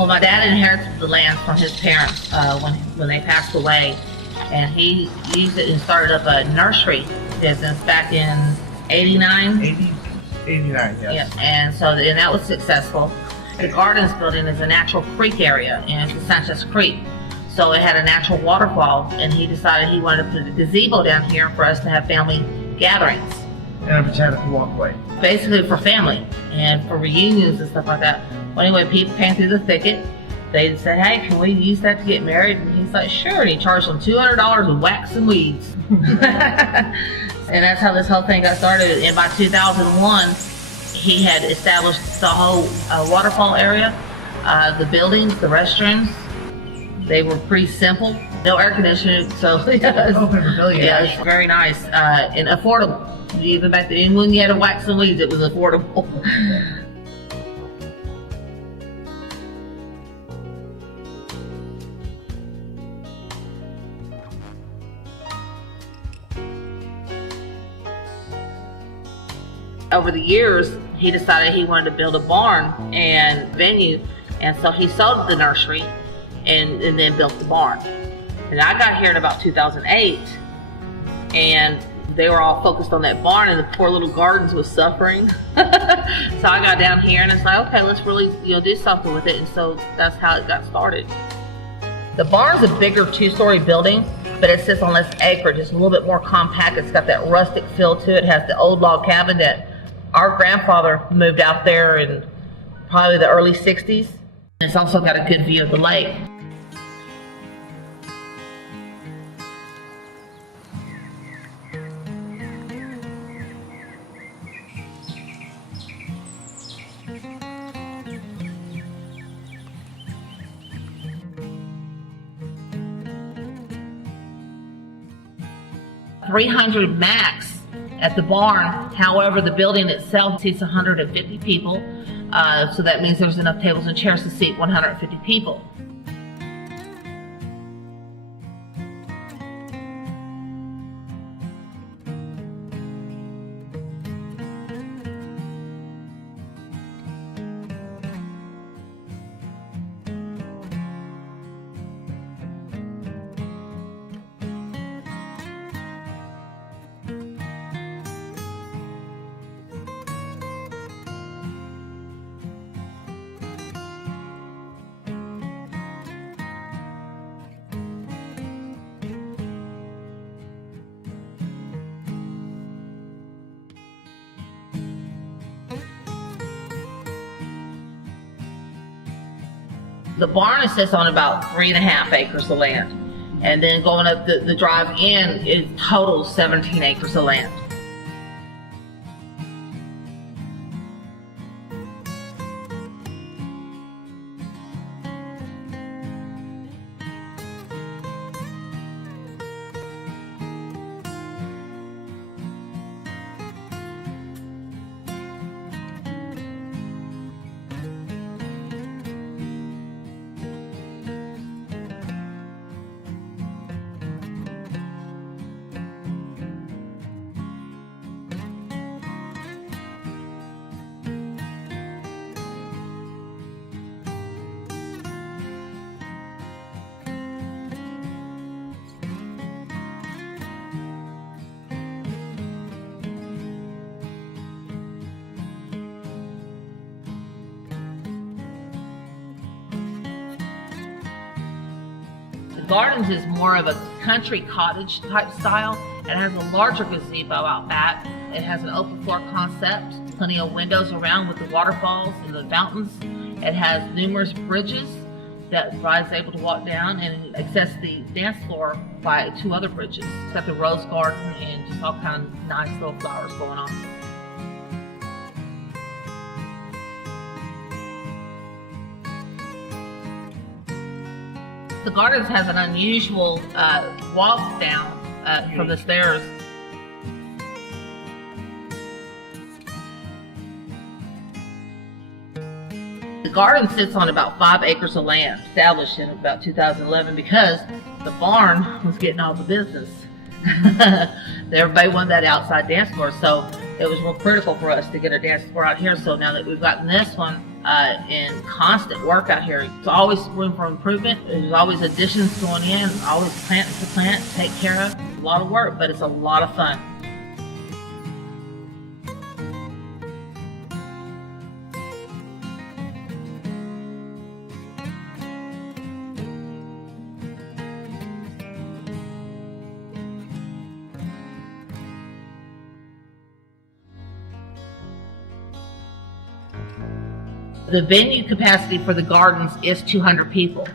Well, my dad inherited the land from his parents when they passed away, and he used it and started up a nursery business back in 89. 89, yes. Yeah, and that was successful. The Gardens building is a natural creek area, and it's Sanchez Creek. So it had a natural waterfall, and he decided he wanted to put a gazebo down here for us to have family gatherings. And a botanical walkway. Basically for family and for reunions and stuff like that. Well, anyway, people came through the thicket. They said, hey, can we use that to get married? And he's like, sure. And he charged them $200 with wax and weeds. And that's how this whole thing got started. And by 2001, he had established the whole waterfall area, the buildings, the restrooms. They were pretty simple. No air conditioning, so yeah, it's very nice and affordable. Even back then, when you had to wax and weeds, it was affordable. Over the years, he decided he wanted to build a barn and venue, and so he sold the nursery and then built the barn. And I got here in about 2008, and they were all focused on that barn, and the poor little gardens was suffering. So I got down here and it's like, okay, let's really do something with it, and so that's how it got started. The barn's a bigger 2-story building, but it sits on less acreage. It's a little bit more compact. It's got that rustic feel to it. It has the old log cabin that our grandfather moved out there in probably the early 60s. It's also got a good view of the lake. $300 max at the barn. However, the building itself seats 150 people. So that means there's enough tables and chairs to seat 150 people. The barn sits on about 3.5 acres of land. And then going up the drive in is total 17 acres of land. Gardens is more of a country cottage type style. It has a larger gazebo out back. It has an open floor concept, plenty of windows around with the waterfalls and the fountains. It has numerous bridges that the bride's able to walk down and access the dance floor by 2 other bridges. It's got the rose garden and just all kind of nice little flowers going on. The Gardens has an unusual walk down from the stairs. The garden sits on about 5 acres of land, established in about 2011 because the barn was getting all the business. Everybody wanted that outside dance floor, so it was real critical for us to get a dance floor out here. So now that we've gotten this one, and constant work out here. There's always room for improvement. There's always additions going in, always plants to plant, take care of. A lot of work, but it's a lot of fun. The venue capacity for the gardens is 200 people.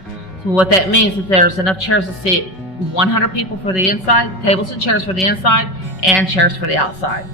So what that means is there's enough chairs to seat 100 people for the inside, tables and chairs for the inside, and chairs for the outside.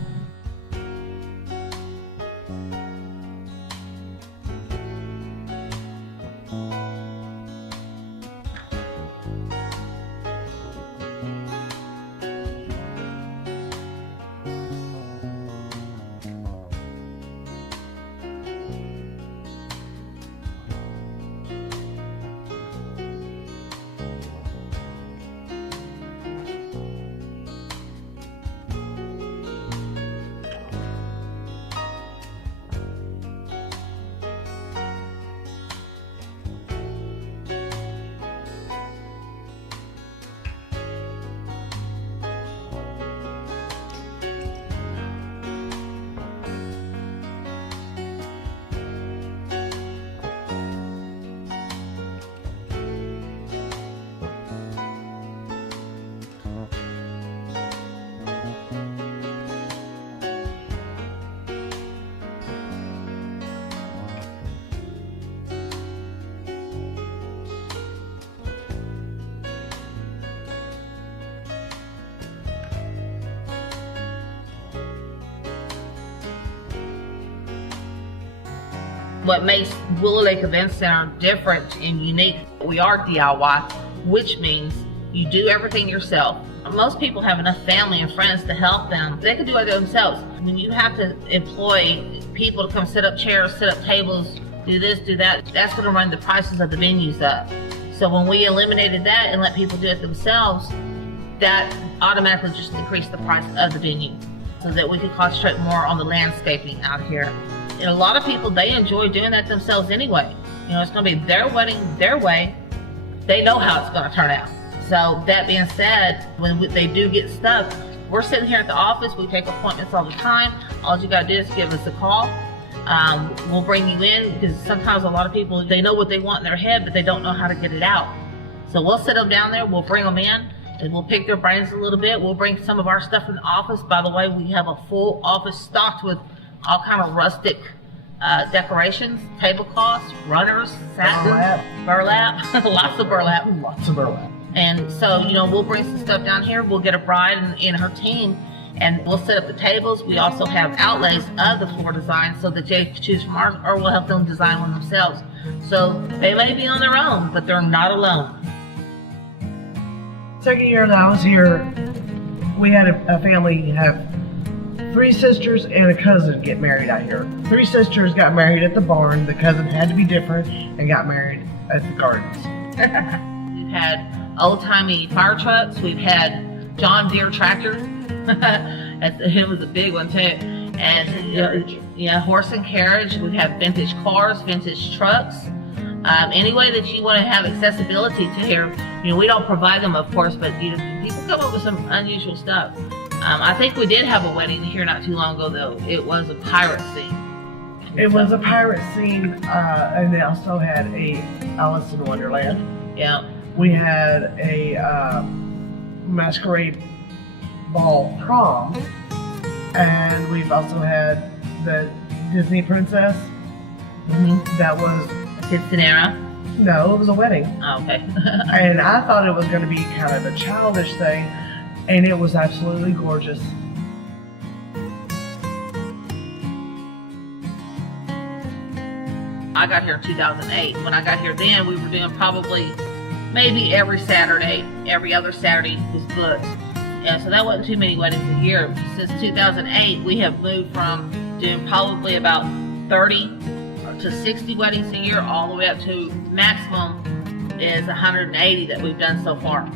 What makes Willow Lake Event Center different and unique, we are DIY, which means you do everything yourself. Most people have enough family and friends to help them. They can do it themselves. When you have to employ people to come set up chairs, set up tables, do this, do that, that's going to run the prices of the venues up. So when we eliminated that and let people do it themselves, that automatically just increased the price of the venue so that we could concentrate more on the landscaping out here. And a lot of people, they enjoy doing that themselves anyway. You know, it's going to be their wedding, their way. They know how it's going to turn out. So that being said, when they do get stuck, we're sitting here at the office. We take appointments all the time. All you got to do is give us a call. We'll bring you in because sometimes a lot of people, they know what they want in their head, but they don't know how to get it out. So we'll sit them down there. We'll bring them in and we'll pick their brains a little bit. We'll bring some of our stuff in the office. By the way, we have a full office stocked with all kind of rustic decorations, tablecloths, runners, satins, burlap, lots of burlap. Lots of burlap. And so, you know, we'll bring some stuff down here. We'll get a bride and her team, and we'll set up the tables. We also have outlays of the floor design so that they can choose from ours, or we'll help them design one themselves. So they may be on their own, but they're not alone. Second year that I was here, we had a family have 3 sisters and a cousin get married out here. 3 sisters got married at the barn. The cousin had to be different and got married at the gardens. We've had old-timey fire trucks. We've had John Deere tractor. It was a big one too. And yeah, horse and carriage. We have vintage cars, vintage trucks. Any way that you want to have accessibility to here. You know, we don't provide them, of course, but you know, people come up with some unusual stuff. I think we did have a wedding here not too long ago, though. It was a pirate scene. It was a pirate scene, and they also had a Alice in Wonderland. Yeah. We had a masquerade ball prom, and we've also had the Disney princess. Mm-hmm. That was Quinceanera. No, it was a wedding. Oh, okay. And I thought it was going to be kind of a childish thing, and it was absolutely gorgeous. I got here in 2008. When I got here then, we were doing probably maybe every Saturday. Every other Saturday was booked. Yeah, so that wasn't too many weddings a year. Since 2008, we have moved from doing probably about 30 to 60 weddings a year, all the way up to maximum is 180 that we've done so far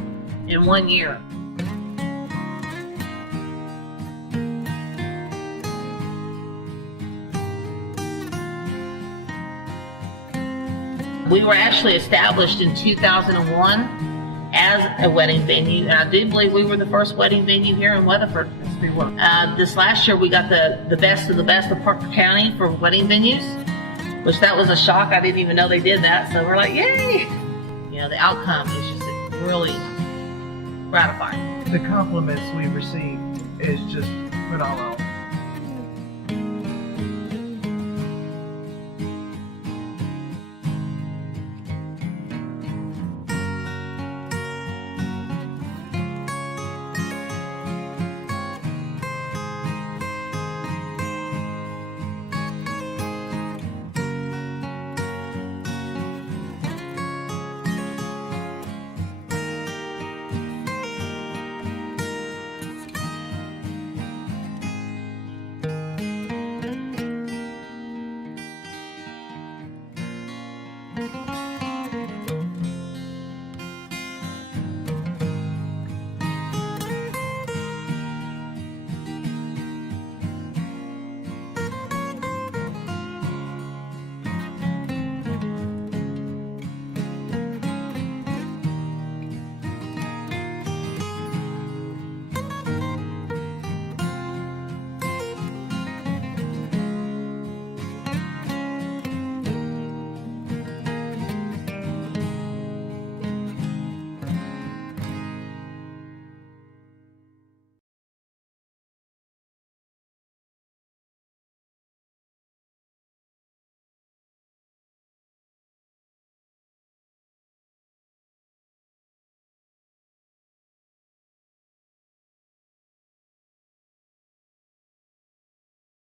in 1 year. We were actually established in 2001 as a wedding venue, and I do believe we were the first wedding venue here in Weatherford. This last year we got the best of the best of Parker County for wedding venues, which that was a shock. I didn't even know they did that, so we're like, yay! You know, the outcome is just really gratifying. The compliments we received is just phenomenal.